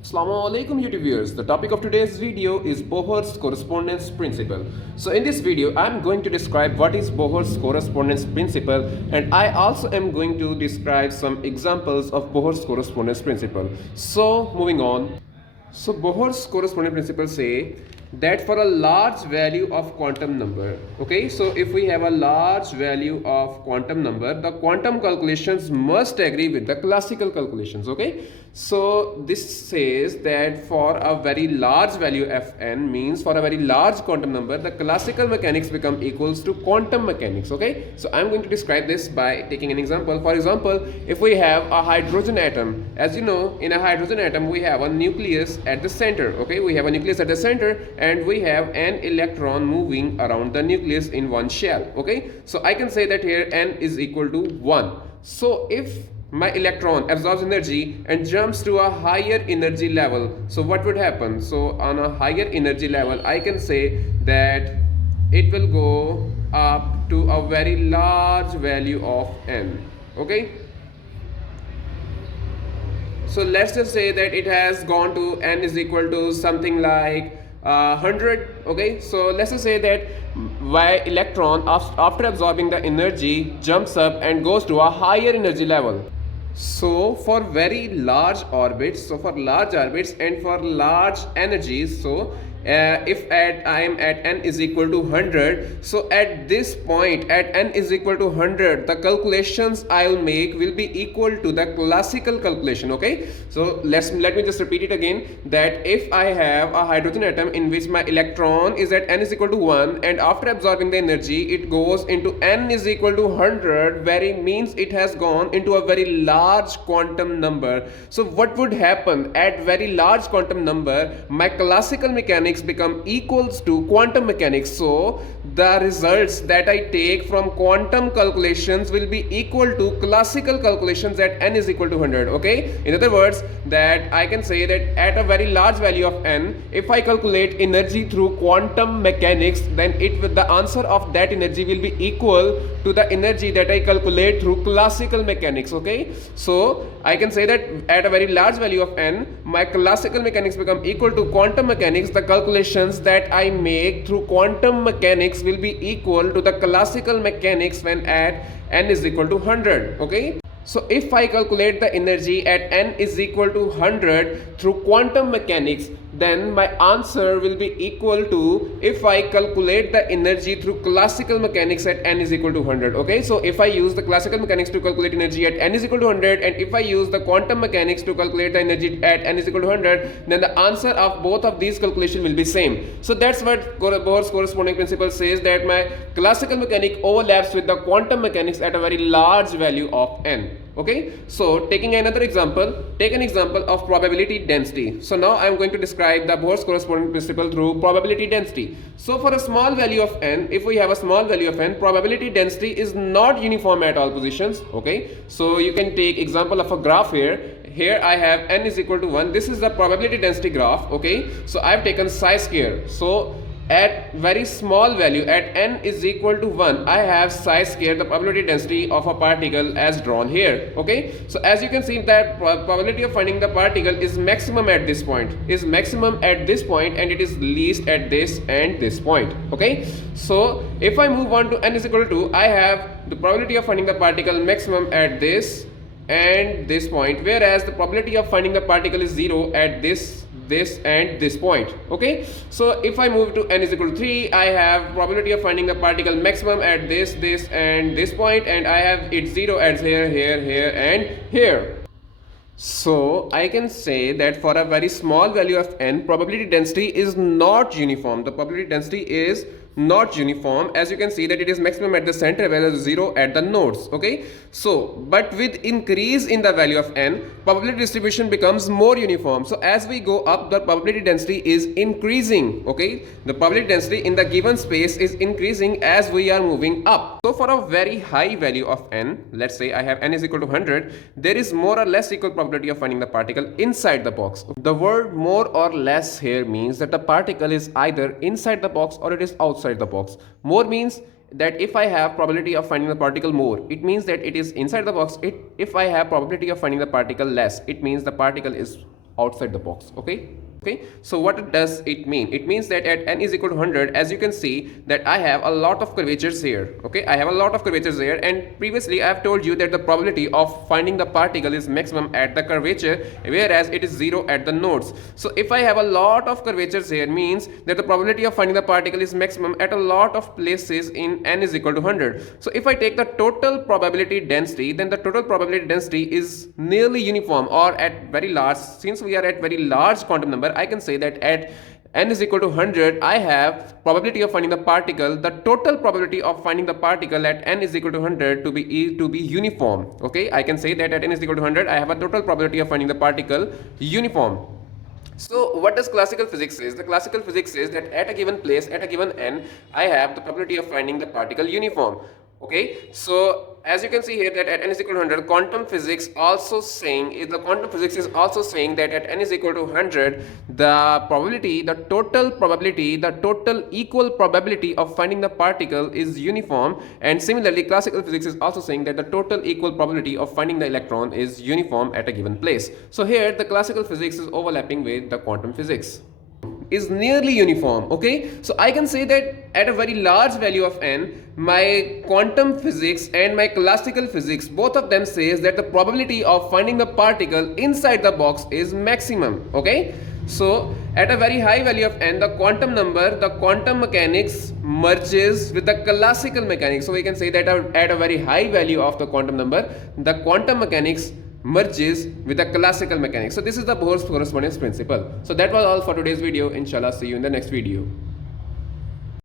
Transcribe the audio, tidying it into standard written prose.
Assalamualaikum YouTube viewers. The topic of today's video is Bohr's correspondence principle. So in this video I am going to describe what is Bohr's correspondence principle, and I also am going to describe some examples of Bohr's correspondence principle. So moving on. So Bohr's correspondence principle say that for a large value of quantum number, okay, so if we have a large value of quantum number, the quantum calculations must agree with the classical calculations, okay. So this says that for a very large value Fn, means for a very large quantum number, the classical mechanics become equals to quantum mechanics, okay. So I'm going to describe this by taking an example. For example, if we have a hydrogen atom, as you know, in a hydrogen atom we have a nucleus at the center, okay, we have a nucleus at the center and we have an electron moving around the nucleus in one shell, okay. So I can say that here n is equal to 1. So if my electron absorbs energy and jumps to a higher energy level, so what would happen? So on a higher energy level I can say that it will go up to a very large value of n, okay. So let's just say that it has gone to n is equal to something like 100, okay. So let's just say that y electron after absorbing the energy jumps up and goes to a higher energy level. So for very large orbits, so for large orbits and for large energies, so if I am at n is equal to 100, so at this point at n is equal to 100, the calculations I will make will be equal to the classical calculation, okay. So let me just repeat it again, that if I have a hydrogen atom in which my electron is at n is equal to 1 and after absorbing the energy it goes into n is equal to 100, very means it has gone into a very large quantum number. So what would happen at very large quantum number? My classical mechanics become equals to quantum mechanics. So the results that I take from quantum calculations will be equal to classical calculations at n is equal to 100, okay. In other words, that I can say that at a very large value of n, if I calculate energy through quantum mechanics, then the answer of that energy will be equal to the energy that I calculate through classical mechanics, okay. So I can say that at a very large value of n, my classical mechanics become equal to quantum mechanics. The calculations that I make through quantum mechanics will be equal to the classical mechanics when at n is equal to 100, okay. So if I calculate the energy at n is equal to 100 through quantum mechanics, then my answer will be equal to if I calculate the energy through classical mechanics at n is equal to 100, okay. So if I use the classical mechanics to calculate energy at n is equal to 100 and if I use the quantum mechanics to calculate the energy at n is equal to 100, then the answer of both of these calculations will be same. So that's what Bohr's corresponding principle says, that my classical mechanics overlaps with the quantum mechanics at a very large value of n, okay. So taking another example, take an example of probability density. So now I am going to describe the Bohr's corresponding principle through probability density. So for a small value of n, if we have a small value of n, probability density is not uniform at all positions, okay. So you can take example of a graph here. Here I have n is equal to 1. This is the probability density graph, okay. So I have taken psi square. So at very small value at n is equal to 1, I have psi square, the probability density of a particle, as drawn here, okay. So as you can see that probability of finding the particle is maximum at this point, and it is least at this and this point, okay. So if I move on to n is equal to 2, I have the probability of finding the particle maximum at this and this point, whereas the probability of finding the particle is 0 at this and this point, okay. So if I move to n is equal to 3, I have probability of finding the particle maximum at this and this point, and I have it 0 at here and here. So I can say that for a very small value of n, probability density is not uniform. The probability density is not uniform. As you can see that it is maximum at the center whereas 0 at the nodes, okay. So but with increase in the value of n, probability distribution becomes more uniform. So as we go up, the probability density is increasing, okay. The probability density in the given space is increasing as we are moving up. So for a very high value of n, let's say I have n is equal to 100, there is more or less equal probability of finding the particle inside the box. The word more or less here means that the particle is either inside the box or it is outside the box. More means that if I have probability of finding the particle more, it means that it is inside the box. If I have probability of finding the particle less, it means the particle is outside the box. Okay, so what does it mean? It means that at n is equal to 100, as you can see that I have a lot of curvatures here. Okay, I have a lot of curvatures here, and previously I have told you that the probability of finding the particle is maximum at the curvature, whereas it is 0 at the nodes. So if I have a lot of curvatures here, means that the probability of finding the particle is maximum at a lot of places in n is equal to 100. So if I take the total probability density, then the total probability density is nearly uniform, or at very large, since we are at very large quantum number, I can say that at n is equal to 100, I have probability of finding the particle, the total probability of finding the particle at n is equal to 100 to be uniform. Okay, I can say that at n is equal to 100, I have a total probability of finding the particle uniform. So what does classical physics says? The classical physics says that at a given place, at a given n, I have the probability of finding the particle uniform. Okay, so as you can see here that at n is equal to 100, quantum physics is also saying that at n is equal to 100, the probability, the total equal probability of finding the particle is uniform. And similarly, classical physics is also saying that the total equal probability of finding the electron is uniform at a given place. So here the classical physics is overlapping with the quantum physics, is nearly uniform. Okay, so I can say that at a very large value of n, my quantum physics and my classical physics, both of them says that the probability of finding the particle inside the box is maximum. Okay, so at a very high value of n, the quantum number, the quantum mechanics merges with the classical mechanics. So we can say that at a very high value of the quantum number, the quantum mechanics merges with the classical mechanics. So this is the Bohr's correspondence principle. So that was all for today's video. Inshallah, see you in the next video.